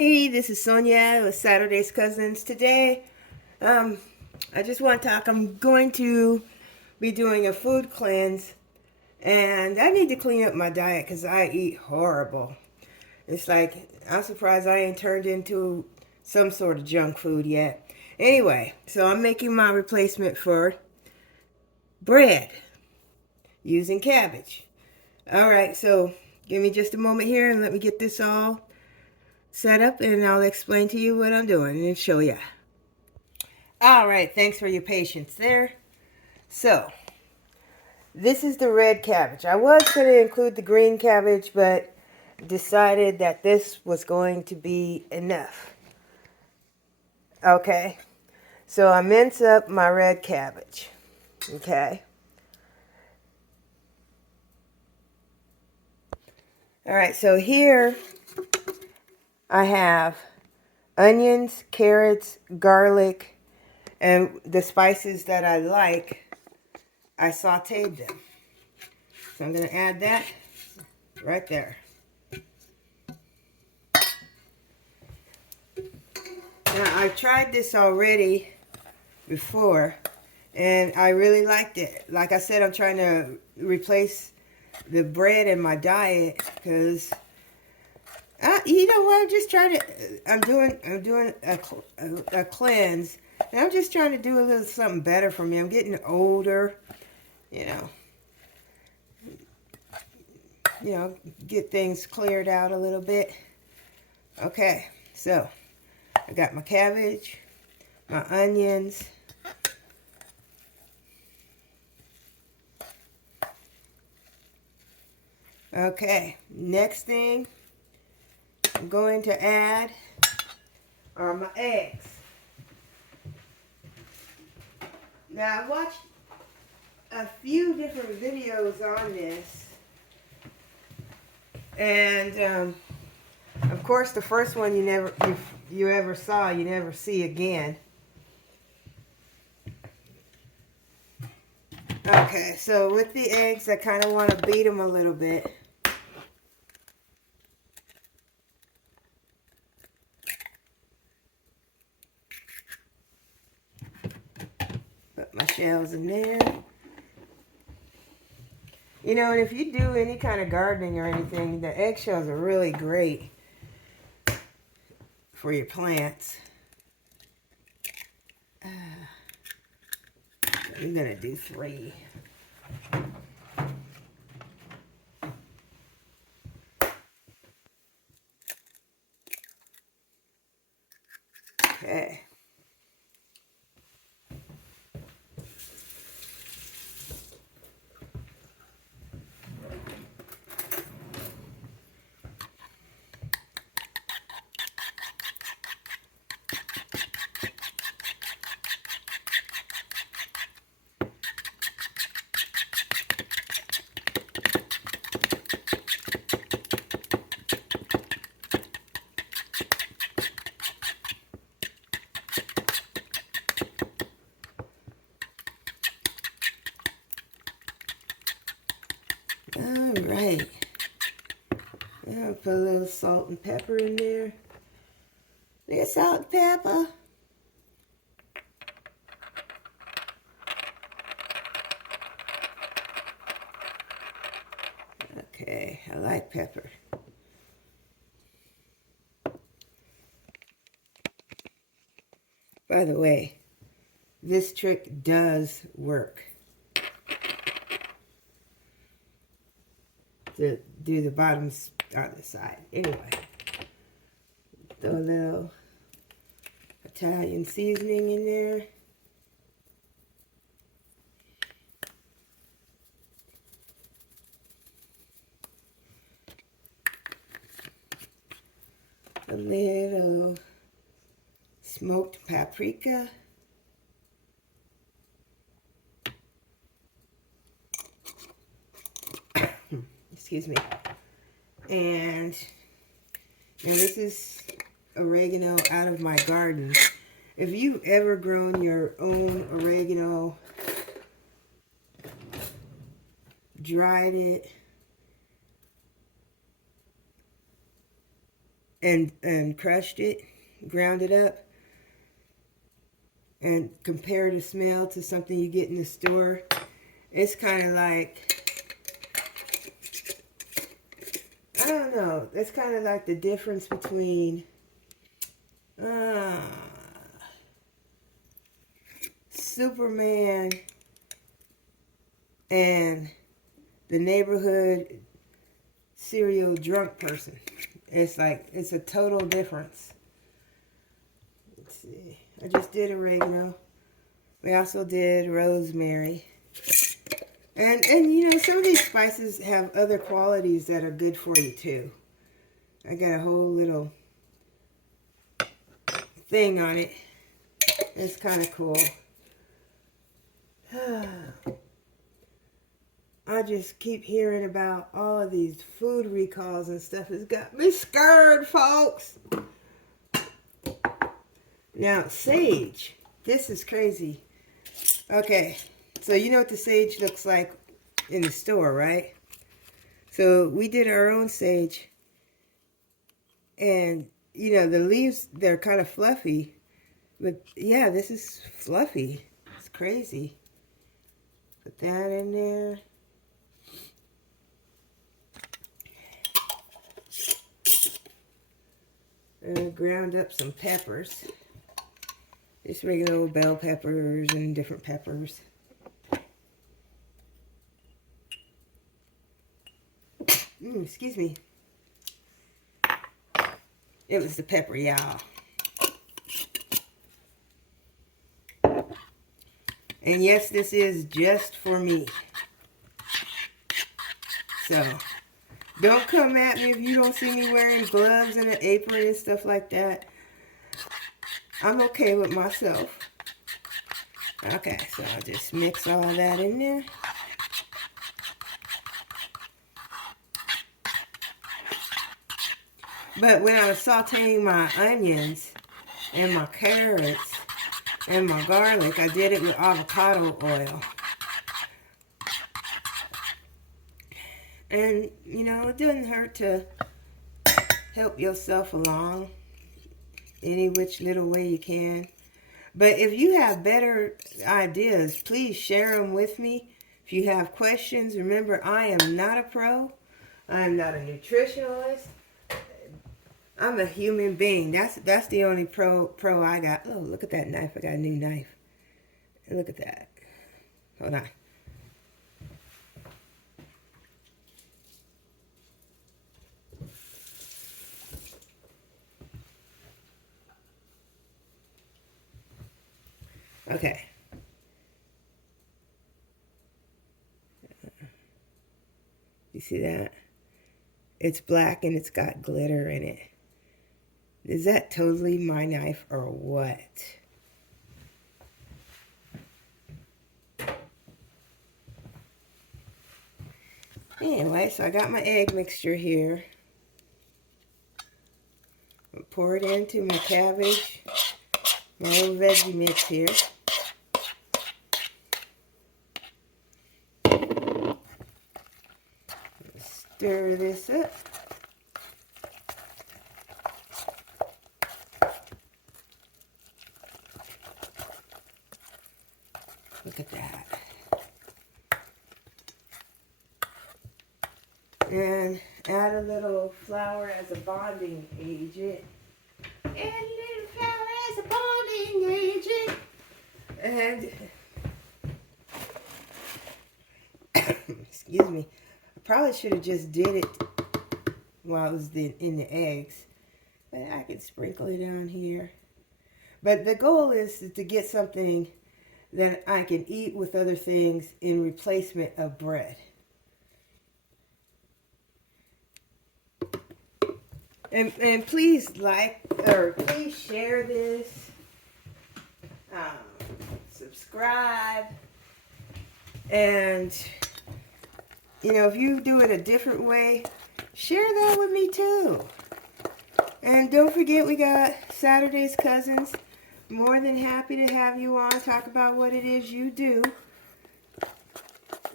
Hey, this is Sonya with Saturday's Cousins. Today, I just want to talk. I'm going to be doing a food cleanse, and I need to clean up my diet because I eat horrible. It's like, I'm surprised I ain't turned into some sort of junk food yet. Anyway, so I'm making my replacement for bread using cabbage. All right, so give me just a moment here and let me get this all set up, and I'll explain to you what I'm doing and show you. All right, thanks for your patience there. So, this is the red cabbage. I was going to include the green cabbage, but decided that this was going to be enough. Okay, so I mince up my red cabbage. Okay. All right, so here I have onions, carrots, garlic, and the spices that I like. I sauteed them. So I'm going to add that right there. Now, I tried this already before, and I really liked it. Like I said, I'm trying to replace the bread in my diet because, you know what? I'm just trying to. I'm doing a cleanse, and I'm just trying to do a little something better for me. I'm getting older, you know. Get things cleared out a little bit. Okay, so I got my cabbage, my onions. Okay, next thing I'm going to add are my eggs. Now, I watched a few different videos on this, and of course, the first one you ever saw, you never see again. Okay, so with the eggs, I kind of want to beat them a little bit. Put my shells in there. You know, and if you do any kind of gardening or anything, the eggshells are really great for your plants. I'm going to do 3. Okay. All right. I'll put a little salt and pepper in there. A little salt and pepper. Okay, I like pepper. By the way, this trick does work. To do the bottoms on the side. Anyway, throw a little Italian seasoning in there. A little smoked paprika. Excuse me. And now this is oregano out of my garden. If you've ever grown your own oregano, dried it, and crushed it, ground it up, and compare the smell to something you get in the store, it's kind of like, I don't know, it's kind of like the difference between Superman and the neighborhood cereal drunk person. It's like, it's a total difference. Let's see. I just did oregano. We also did rosemary. And you know, some of these spices have other qualities that are good for you too. I got a whole little thing on it. It's kind of cool. I just keep hearing about all of these food recalls and stuff. It's got me scared, folks. Now, sage. This is crazy. Okay, so you know what the sage looks like in the store, right? So we did our own sage. And, you know, the leaves, they're kind of fluffy. But, yeah, this is fluffy. It's crazy. Put that in there. And ground up some peppers. Just regular old bell peppers and different peppers. Excuse me. It was the pepper, y'all. And yes, this is just for me. So, don't come at me if you don't see me wearing gloves and an apron and stuff like that. I'm okay with myself. Okay, so I'll just mix all of that in there. But when I was sauteing my onions and my carrots and my garlic, I did it with avocado oil. And, you know, it doesn't hurt to help yourself along any which little way you can. But if you have better ideas, please share them with me. If you have questions, remember, I am not a pro. I am not a nutritionalist. I'm a human being. That's the only pro I got. Oh, look at that knife. I got a new knife. Look at that. Hold on. Okay. You see that? It's black and it's got glitter in it. Is that totally my knife or what? Anyway, so I got my egg mixture here. I'll pour it into my cabbage, my little veggie mix here. Stir this up. Look at that. And add a little flour as a bonding agent. Add a little flour as a bonding agent. And, excuse me, I probably should have just did it while it was in the eggs. But I can sprinkle it down here. But the goal is to get something that I can eat with other things in replacement of bread. And please like, or please share this, subscribe, and, you know, if you do it a different way, share that with me too. And don't forget, we got Saturday's Cousins. More than happy to have you on, talk about what it is you do.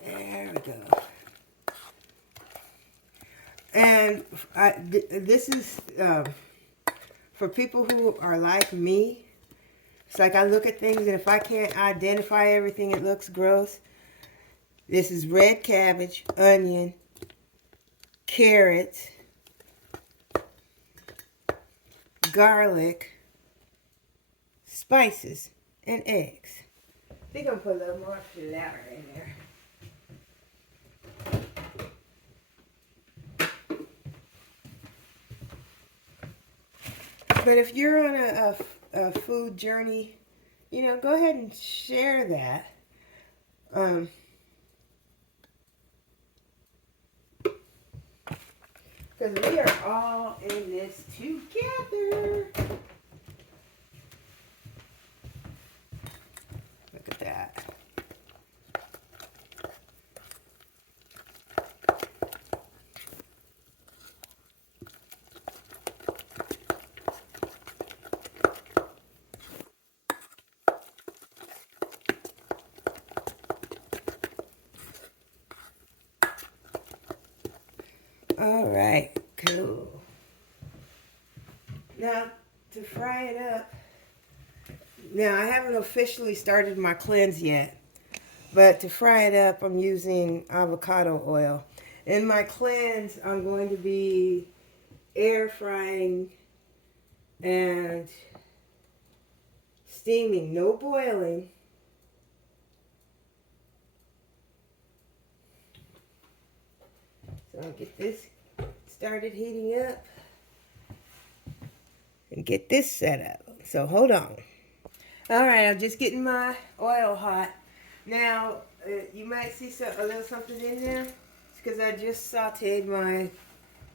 There we go. And this is for people who are like me, it's like I look at things and if I can't identify everything, it looks gross. This is red cabbage, onion, carrots, garlic, spices, and eggs. I think I'm going to put a little more flour in there. But if you're on a food journey, you know, go ahead and share that. Because we are all in this together. Look at that. All right, cool. Now, to fry it up, now I haven't officially started my cleanse yet, but to fry it up, I'm using avocado oil. In my cleanse, I'm going to be air frying and steaming, no boiling. So I'll get this started heating up and get this set up. So hold on. All right, I'm just getting my oil hot. Now, you might see a little something in there. It's because I just sauteed my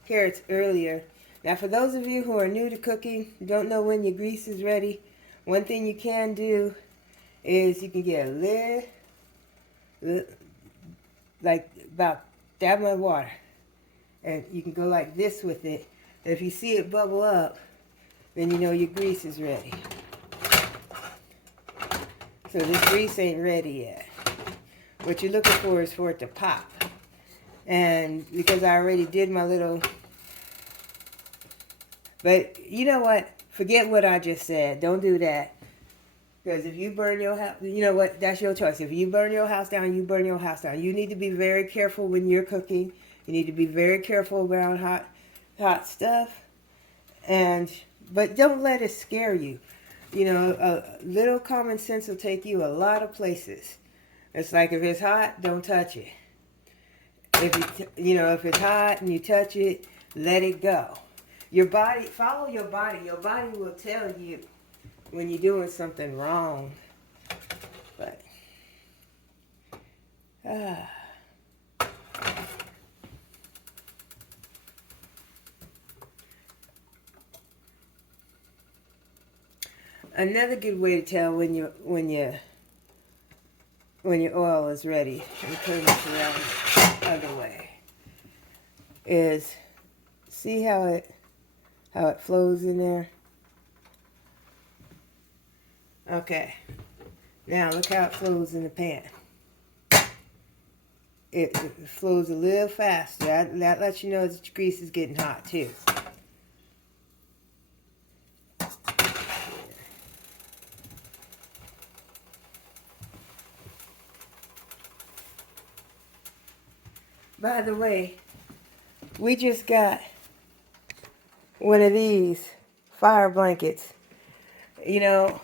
carrots earlier. Now, for those of you who are new to cooking, don't know when your grease is ready, one thing you can do is you can get a little, like about that much water. And you can go like this with it. And if you see it bubble up, then you know your grease is ready. So this grease ain't ready yet. What you're looking for is for it to pop. And because I already did my little... But you know what? Forget what I just said. Don't do that. Because if you burn your house... You know what? That's your choice. If you burn your house down, you burn your house down. You need to be very careful when you're cooking. You need to be very careful around hot stuff. But don't let it scare you. You know, a little common sense will take you a lot of places. It's like if it's hot, don't touch it. If it's hot and you touch it, let it go. Your body, follow your body. Your body will tell you when you're doing something wrong. But, another good way to tell when your oil is ready, and turn this around the other way, is see how it flows in there. Okay, now look how it flows in the pan. It flows a little faster. That lets you know that your grease is getting hot too. By the way, we just got one of these fire blankets. You know,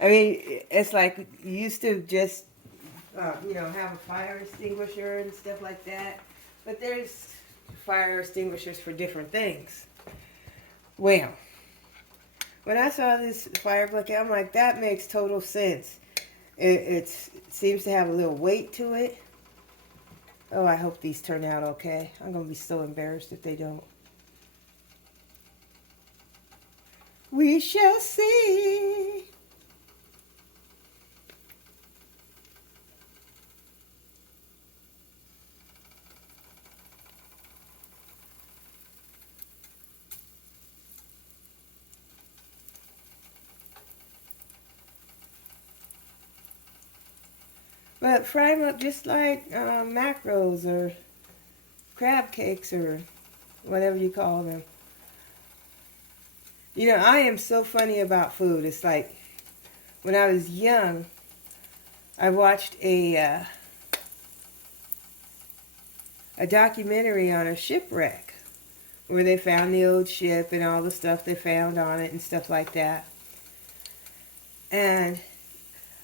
I mean, it's like you used to just, have a fire extinguisher and stuff like that. But there's fire extinguishers for different things. Well, when I saw this fire blanket, I'm like, that makes total sense. It seems to have a little weight to it. Oh, I hope these turn out okay. I'm going to be so embarrassed if they don't. We shall see. But fry them up just like macros or crab cakes or whatever you call them. You know, I am so funny about food. It's like when I was young, I watched a documentary on a shipwreck where they found the old ship and all the stuff they found on it and stuff like that. And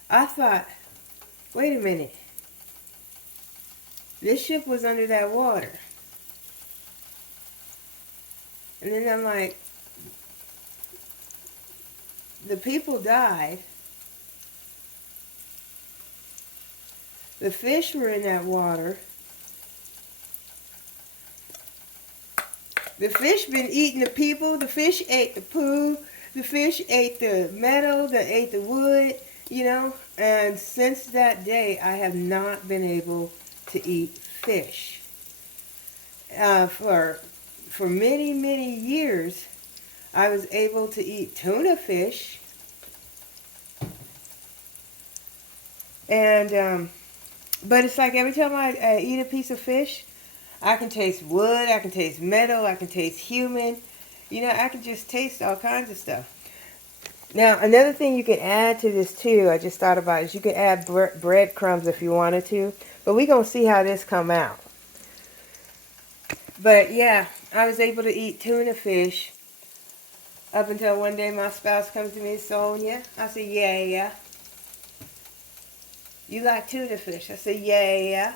I thought, wait a minute, this ship was under that water. And then I'm like, the people died. The fish were in that water. The fish been eating the people. The fish ate the poo. The fish ate the metal. They ate the wood, you know. And since that day, I have not been able to eat fish. For many, many years, I was able to eat tuna fish. And, but it's like every time I eat a piece of fish, I can taste wood, I can taste metal, I can taste human. You know, I can just taste all kinds of stuff. Now, another thing you can add to this too, I just thought about, is you can add breadcrumbs if you wanted to. But we're going to see how this come out. But yeah, I was able to eat tuna fish up until one day my spouse comes to me, Sonya. I said, yeah. You like tuna fish? I said, yeah.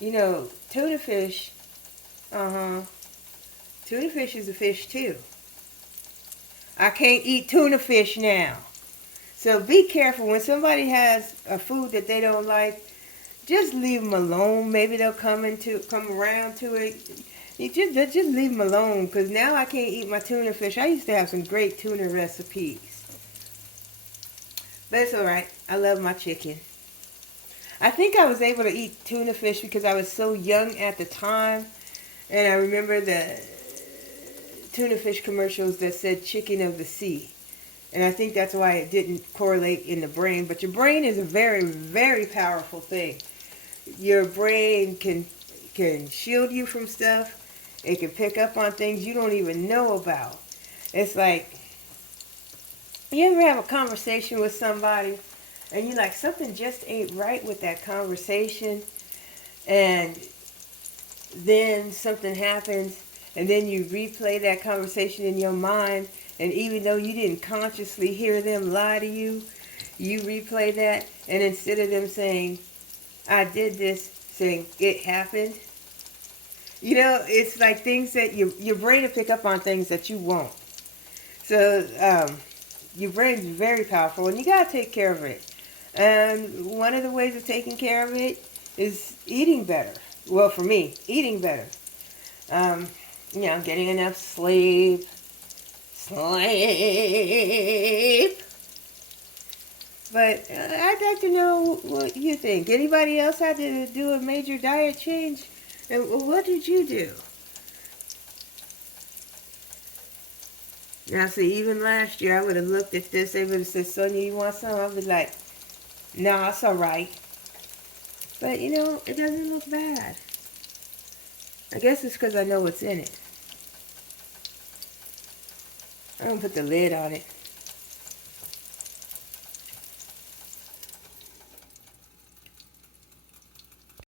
You know, tuna fish, tuna fish is a fish too. I can't eat tuna fish now. So be careful when somebody has a food that they don't like. Just leave them alone. Maybe they'll come around to it. You just leave them alone, because now I can't eat my tuna fish. I used to have some great tuna recipes, but it's all right. I love my chicken. I think I was able to eat tuna fish because I was so young at the time, and I remember the tuna fish commercials that said chicken of the sea. And I think that's why it didn't correlate in the brain. But your brain is a very, very powerful thing. Your brain can shield you from stuff. It can pick up on things you don't even know about. It's like, you ever have a conversation with somebody and you're like, something just ain't right with that conversation, and then something happens, and then you replay that conversation in your mind, and even though you didn't consciously hear them lie to you, you replay that, and instead of them saying, I did this, saying, it happened. You know, it's like things that your brain will pick up on things that you won't. So, your brain is very powerful, and you got to take care of it. And one of the ways of taking care of it is eating better. Well, for me, eating better. You know, getting enough sleep. But I'd like to know what you think. Anybody else had to do a major diet change? And what did you do? Now, see, even last year, I would have looked at this. They would have said, Sonya, you want some? I was like, no, it's all right. But, you know, it doesn't look bad. I guess it's because I know what's in it. I'm going to put the lid on it.